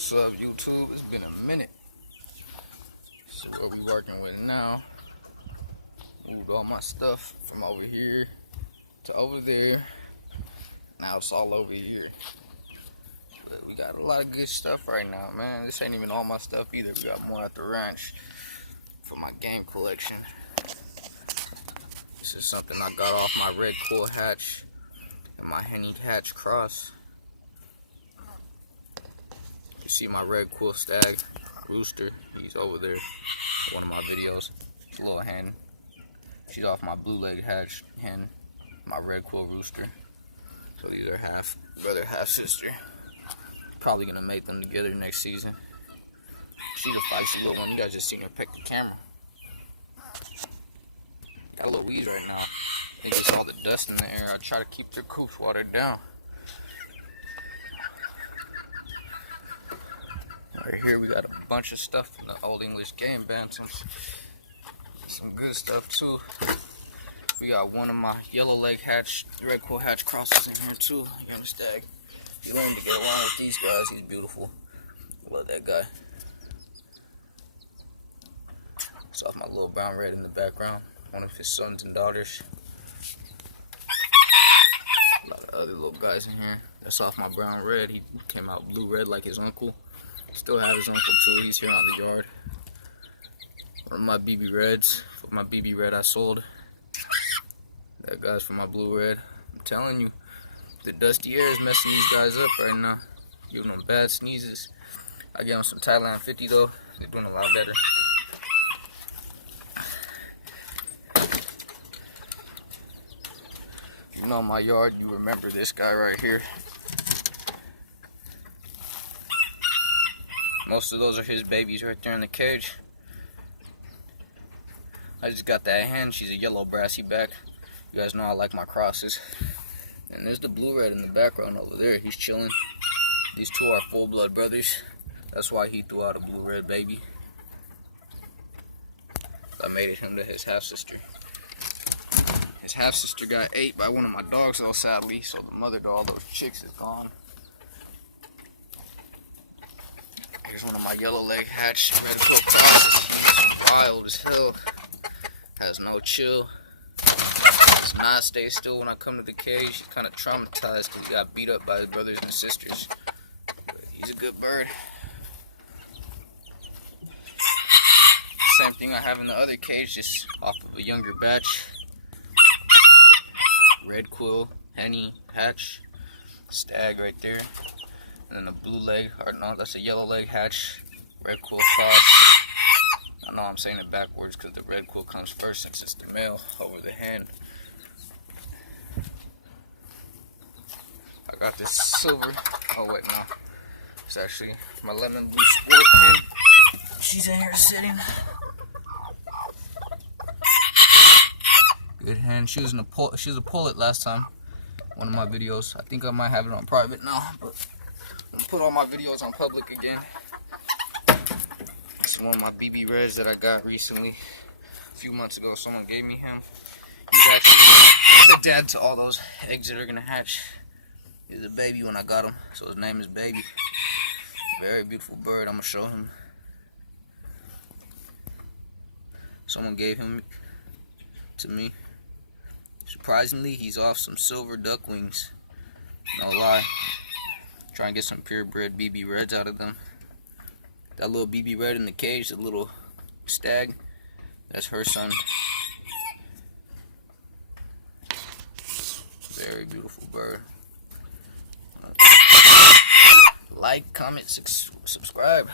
What's up, YouTube? It's been a minute. So what we working with now? Moved all my stuff from over here to over there. Now it's all over here. But we got a lot of good stuff right now, man. This ain't even all my stuff either. We got more at the ranch for my game collection. This is something I got off my red quill hatch and my henny hatch cross. You see my red quill stag rooster, he's over there in one of my videos. It's a little hen. She's off my blue leg hatch hen, my red quill rooster. So these are half brother, half sister. Probably gonna mate them together next season. She's a feisty little one. You guys just seen her pick the camera. Got a little wheeze right now. They just all the dust in the air. I try to keep their coops watered down. Right here we got a bunch of stuff from the Old English Game Bantams. Some good stuff too. We got one of my yellow leg hatch, red quill hatch crosses in here too. You're in the stag. You learn to get along with these guys. He's beautiful. Love that guy. It's off my little brown red in the background. One of his sons and daughters. A lot of other little guys in here. That's off my brown red. He came out blue red like his uncle. Still have his uncle too. He's here on the yard. One of my BB reds. For my BB red I sold. That guy's for my blue red. I'm telling you, the dusty air is messing these guys up right now. Giving them bad sneezes. I gave them some Thailand 50 though. They're doing a lot better. If you know my yard, you remember this guy right here. Most of those are his babies right there in the cage. I just got that hen. She's a yellow brassy back. You guys know I like my crosses. And there's the blue red in the background over there. He's chilling. These two are full blood brothers. That's why he threw out a blue red baby. I mated him to his half sister. His half sister got ate by one of my dogs though, sadly. So the mother to all those chicks is gone. Here's one of my yellow leg hatch red quill crosses. He's wild as hell. Has no chill. Does not stay still when I come to the cage. He's kind of traumatized because he got beat up by his brothers and sisters. But he's a good bird. Same thing I have in the other cage, just off of a younger batch. Red quill, henny, hatch, stag right there. And then a blue leg, or no, that's a yellow leg hatch, red quill cross. I know I'm saying it backwards because the red quill comes first since it's the male over the hen. I got this silver, oh wait no, it's actually my lemon blue sport hen. She's in here sitting. Good hen. She was a pullet last time, one of my videos. I think I might have it on private now, but I'm gonna put all my videos on public again. It's one of my BB reds that I got recently. A few months ago, someone gave me him. He's actually the dad to all those eggs that are gonna hatch. He was a baby when I got him, so his name is Baby. Very beautiful bird. I'm gonna show him. Someone gave him to me. Surprisingly, he's off some silver duck wings. No lie. Try and get some purebred BB reds out of them. That little BB red in the cage, the little stag, that's her son. Very beautiful bird. Like, comment, subscribe.